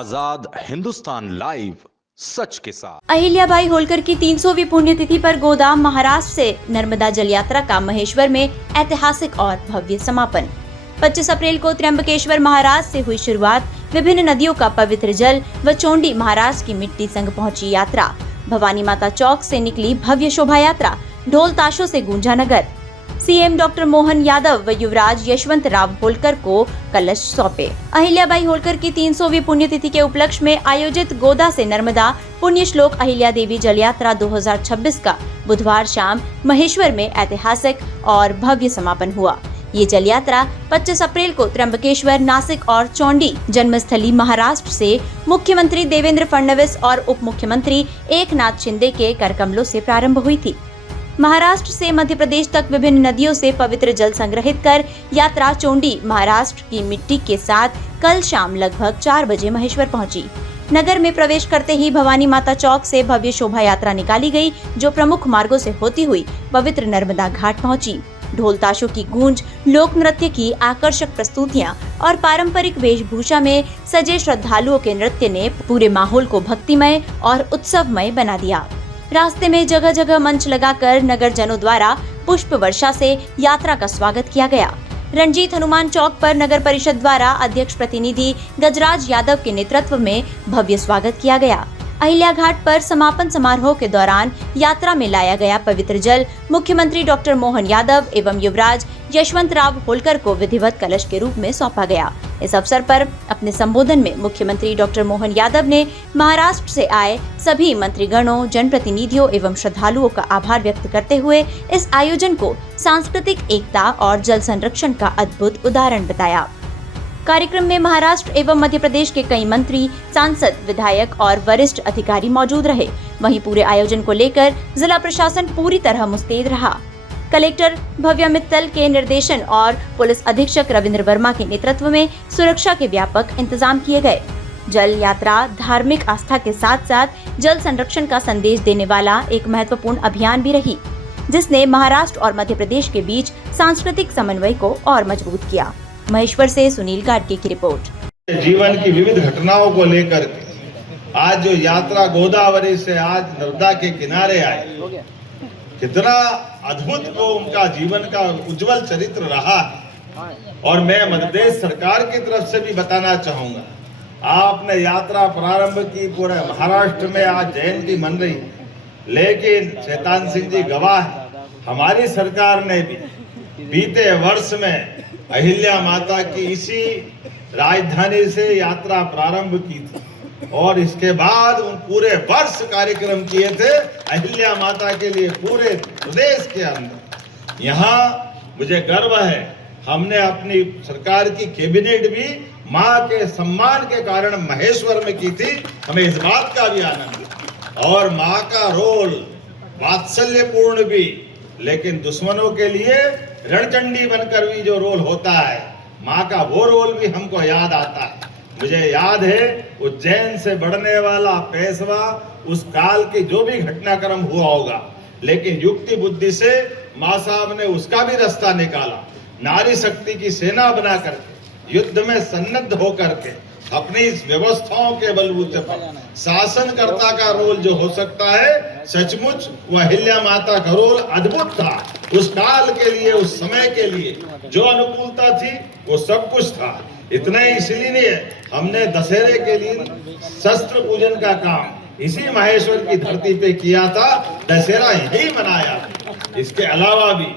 आजाद Hindustan live, सच के साथ। अहिल्याबाई होलकर की 300वीं पुण्यतिथि पर गोदाम महाराष्ट्र से नर्मदा जल यात्रा का महेश्वर में ऐतिहासिक और भव्य समापन। 25 अप्रैल को त्र्यंबकेश्वर महाराष्ट्र से हुई शुरुआत। विभिन्न नदियों का पवित्र जल व चोंडी महाराष्ट्र की मिट्टी संग पहुंची यात्रा। भवानी माता चौक से निकली भव्य शोभा यात्रा। ढोल ताशों से गूंजा नगर। सीएम डॉक्टर मोहन यादव व युवराज यशवंत राव होलकर को कलश सौंपे। अहिल्याबाई होलकर की 300वीं पुण्यतिथि के उपलक्ष्य में आयोजित गोदा से नर्मदा पुण्य श्लोक अहिल्या देवी जल यात्रा 2026 का बुधवार शाम महेश्वर में ऐतिहासिक और भव्य समापन हुआ। ये जल यात्रा 25 अप्रैल को त्र्यंबकेश्वर, नासिक और चौंडी जन्मस्थली महाराष्ट्र से मुख्यमंत्री देवेंद्र फडणवीस और उप मुख्यमंत्री एकनाथ शिंदे के करकमलों से प्रारंभ हुई थी। महाराष्ट्र से मध्य प्रदेश तक विभिन्न नदियों से पवित्र जल संग्रहित कर यात्रा चोंडी महाराष्ट्र की मिट्टी के साथ कल शाम लगभग 4 बजे महेश्वर पहुंची। नगर में प्रवेश करते ही भवानी माता चौक से भव्य शोभा यात्रा निकाली गई, जो प्रमुख मार्गों से होती हुई पवित्र नर्मदा घाट पहुंची। ढोल ताशों की गूंज, लोक नृत्य की आकर्षक प्रस्तुतियां और पारंपरिक वेशभूषा में सजे श्रद्धालुओं के नृत्य ने पूरे माहौल को भक्तिमय और उत्सवमय बना दिया। रास्ते में जगह जगह मंच लगाकर नगरजनों द्वारा पुष्प वर्षा से यात्रा का स्वागत किया गया। रणजीत हनुमान चौक पर नगर परिषद द्वारा अध्यक्ष प्रतिनिधि गजराज यादव के नेतृत्व में भव्य स्वागत किया गया। अहिल्या घाट पर समापन समारोह के दौरान यात्रा में लाया गया पवित्र जल मुख्यमंत्री डॉक्टर मोहन यादव एवं युवराज यशवंत राव होलकर को विधिवत कलश के रूप में सौंपा गया। इस अवसर पर अपने संबोधन में मुख्यमंत्री डॉक्टर मोहन यादव ने महाराष्ट्र से आए सभी मंत्रीगणों, जनप्रतिनिधियों एवं श्रद्धालुओं का आभार व्यक्त करते हुए इस आयोजन को सांस्कृतिक एकता और जल संरक्षण का अद्भुत उदाहरण बताया। कार्यक्रम में महाराष्ट्र एवं मध्य प्रदेश के कई मंत्री, सांसद, विधायक और वरिष्ठ अधिकारी मौजूद रहे। वहीं पूरे आयोजन को लेकर जिला प्रशासन पूरी तरह मुस्तैद रहा। कलेक्टर भव्या मित्तल के निर्देशन और पुलिस अधीक्षक रविंद्र वर्मा के नेतृत्व में सुरक्षा के व्यापक इंतजाम किए गए। जल यात्रा धार्मिक आस्था के साथ साथ जल संरक्षण का संदेश देने वाला एक महत्वपूर्ण अभियान भी रही, जिसने महाराष्ट्र और मध्य प्रदेश के बीच सांस्कृतिक समन्वय को और मजबूत किया। महेश्वर से सुनील गाडगे की रिपोर्ट। जीवन की विविध घटनाओं को लेकर के आज जो यात्रा गोदावरी से आज नर्मदा के किनारे आए, कितना अद्भुत वो उनका जीवन का उज्जवल चरित्र रहा है। और मैं मध्य प्रदेश सरकार की तरफ से भी बताना चाहूंगा, आपने यात्रा प्रारंभ की, पूरे महाराष्ट्र में आज जयंती मन रही, लेकिन शैतान सिंह जी गवाह है, हमारी सरकार ने भी बीते वर्ष में अहिल्या माता की इसी राजधानी से यात्रा प्रारंभ की थी और इसके बाद उन पूरे वर्ष कार्यक्रम किए थे अहिल्या माता के लिए पूरे प्रदेश के अंदर। यहाँ मुझे गर्व है, हमने अपनी सरकार की कैबिनेट भी माँ के सम्मान के कारण महेश्वर में की थी। हमें इस बात का भी आनंद है और माँ का रोल वात्सल्यपूर्ण भी, लेकिन दुश्मनों के लिए रणचंडी बनकर भी जो रोल होता है, माँ का वो रोल भी हमको याद आता है। मुझे याद है उज्जैन से बढ़ने वाला पेशवा, उस काल की जो भी घटनाक्रम हुआ होगा, लेकिन युक्ति बुद्धि से माँ साहब ने उसका भी रास्ता निकाला। नारी शक्ति की सेना बना करके, युद्ध में सन्नद्ध होकर के, अपनी व्यवस्थाओं के बलबूते पर शासनकर्ता का रोल जो हो सकता है, सचमुच वह अहिल्या माता का रोल अद्भुत था। उस काल के लिए, उस समय के लिए जो अनुकूलता थी वो सब कुछ था। इतना ही इसलिए हमने दशहरे के लिए शस्त्र पूजन का काम इसी महेश्वर की धरती पे किया था, दशहरा यही मनाया। इसके अलावा भी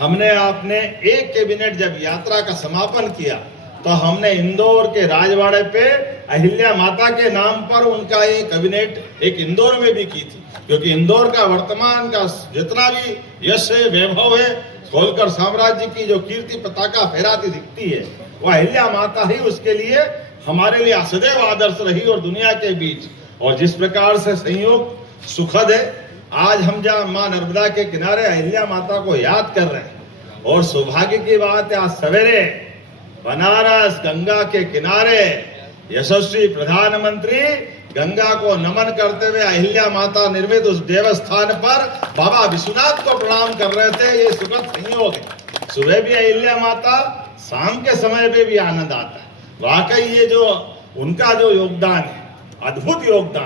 हमने आपने एक कैबिनेट जब यात्रा का समापन किया तो हमने इंदौर के राजवाड़े पे अहिल्या माता के नाम पर उनका एक कैबिनेट एक इंदौर में भी की थी, क्योंकि इंदौर का वर्तमान का जितना भी यश है, वैभव है, होलकर साम्राज्य की जो कीर्ति पताका फहराती दिखती है, वो अहिल्या माता ही उसके लिए हमारे लिए सदैव आदर्श रही और दुनिया के बीच। और जिस प्रकार से संयोग सुखद है, आज हम जहाँ माँ नर्मदा के किनारे अहिल्या माता को याद कर रहे हैं और सौभाग्य की बात है, आज सवेरे बनारस गंगा के किनारे यशस्वी प्रधानमंत्री गंगा को नमन करते हुए अहिल्या माता निर्मित उस देवस्थान पर बाबा विश्वनाथ को प्रणाम कर रहे थे। ये सुखद संयोग है। सुबह भी अहिल्या माता, शाम के समय पे भी आनंद आता है। वाकई ये जो उनका जो योगदान है, अद्भुत योगदान,